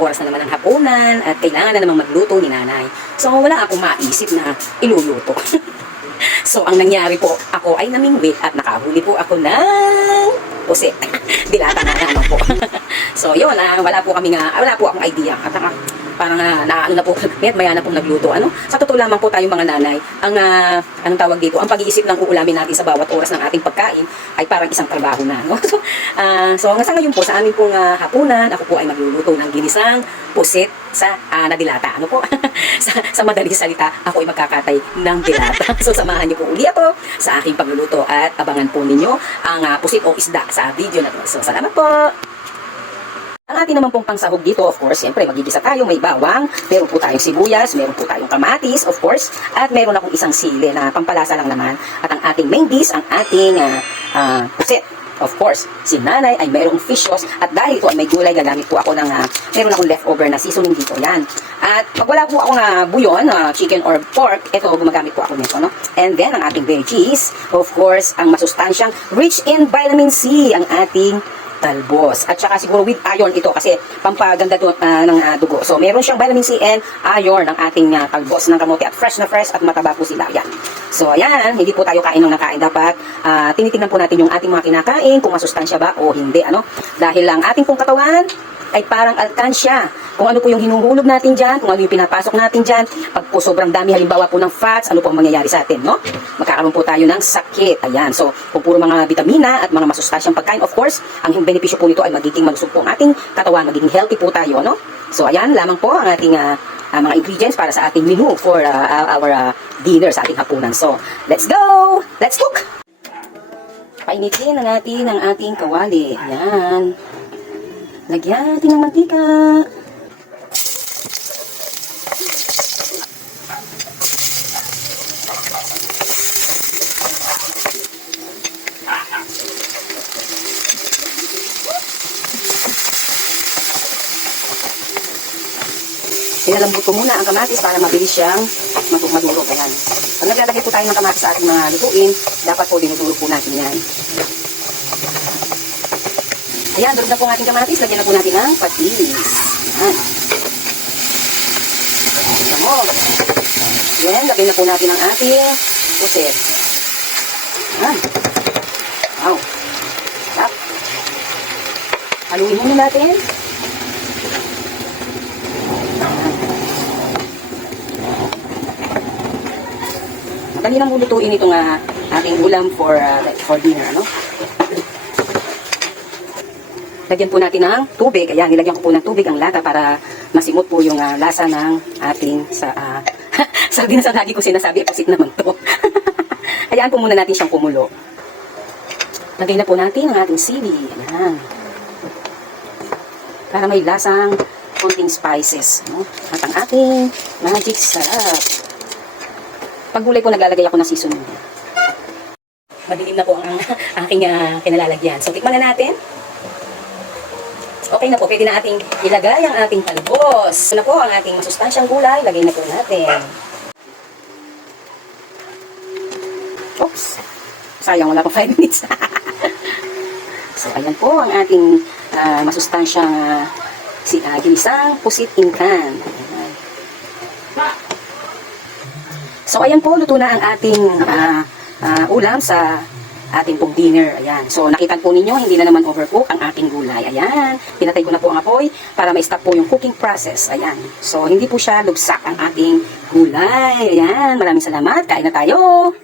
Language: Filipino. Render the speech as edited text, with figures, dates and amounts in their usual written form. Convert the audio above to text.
oras na naman ng hapunan at kailangan na namang magluto ni nanay. So wala akong maisip na iluluto. So ang nangyari po, ako ay namingwit at nakahuli po ako ng pusit. Dilata na naman po. So yun, wala po akong idea. At parang naano na po, maya na pong nagluto. Sa totoo lamang po tayong mga nanay, ang anong tawag dito, ang pag-iisip ng uulamin natin sa bawat oras ng ating pagkain ay parang isang trabaho na. No? So hanggang sa ngayon po, sa amin pong hapunan, ako po ay magluluto ng ginisang pusit sa nadilata. Ano po? sa madaling salita, ako ay magkakatay ng dilata. So samahan niyo po uli ako sa aking pagluluto at abangan po ninyo ang pusit o isda sa video na to. So salamat po! Ang atin naman pong pangsahog dito, of course, siyempre magigisa tayo, may bawang, meron po tayong sibuyas, meron po tayong kamatis, of course, at meron akong isang sili na pampalasa lang naman. At ang ating main dish, ang ating pusit. Of course, si nanay ay mayroong fish sauce at dahil ito ay may gulay, gagamit po ako ng meron akong leftover na seasoning dito. Yan. At pag wala po akong buyon, chicken or pork, ito gumagamit po ako nito. No? And then, ang ating veggies, of course, ang masustansyang rich in vitamin C, ang ating talbos. At saka siguro with iron ito kasi pampaganda ng dugo. So, meron siyang vitamin C and iron ng ating talbos ng kamote at fresh na fresh at mataba po sila. Yan. So, ayan, hindi po tayo kain ng nakain. Dapat tinitingnan po natin yung ating mga kinakain kung masustansya ba o hindi. Dahil lang ating pong katawan ay parang alkansya. Kung ano po yung hinuhulog natin dyan, kung ano yung pinapasok natin dyan, pag po sobrang dami halimbawa po ng fats, ano po ang mangyayari sa atin, no? Magkakaroon po tayo ng sakit. Ayan. So, kung puro mga vitamina at mga masustansyang pagkain, of course, ang benepisyo po nito ay magiging malusog po ang ating katawan, magiging healthy po tayo, no? So, ayan, lamang po ang ating mga ingredients para sa ating menu for our dinner sa ating hapunan. So, let's go! Let's cook! Painitin na natin ang ating kawali. Ayan. Lagyan natin ng mantika. Pinalambot ko muna ang kamatis para mabilis siyang madurog. Ayan. Pag naglalagay po tayo ng kamatis sa ating mga lutuin, dapat po dinudurog po natin yan. Ayan, durog na po ang ating kamatis. Lagyan na po natin ng patis. Ayan. Ayan, lagyan na po natin ang ating pusit. Ayan. Wow. Stop. Haluin muna natin. Madali lang lulutuin itong ating ulam for dinner, ano? Lagyan po natin ng tubig. Ayan, nilagyan ko po ng tubig ang lata para masimot po yung lasa ng ating sardinas ang lagi ko sinasabi, pusit naman to. Ayan po muna natin siyang kumulo. Lagay na po natin ang ating sili. Ayan. Para may lasang konting spices, no? At ang ating magic sarap. Pag gulay po, naglalagay ako ng seasoning. Madilim na po ang aking kinalalagyan. So, tikman na natin. Okay na po, pwede na ating ilagay ang ating talbos. Na po ang ating masustansyang gulay, lagay na po natin. Oops! Sayang, wala pa 5 minutes. So, ayan po ang ating masustansyang ginisang pusit in can. So, ayan po, luto na ang ating ulam sa ating pong dinner. Ayan. So, nakita po ninyo, hindi na naman overcook ang ating gulay. Ayan. Pinatay ko na po ang apoy para ma-stop po yung cooking process. Ayan. So, hindi po siya lubsak ang ating gulay. Ayan. Maraming salamat. Kain na tayo.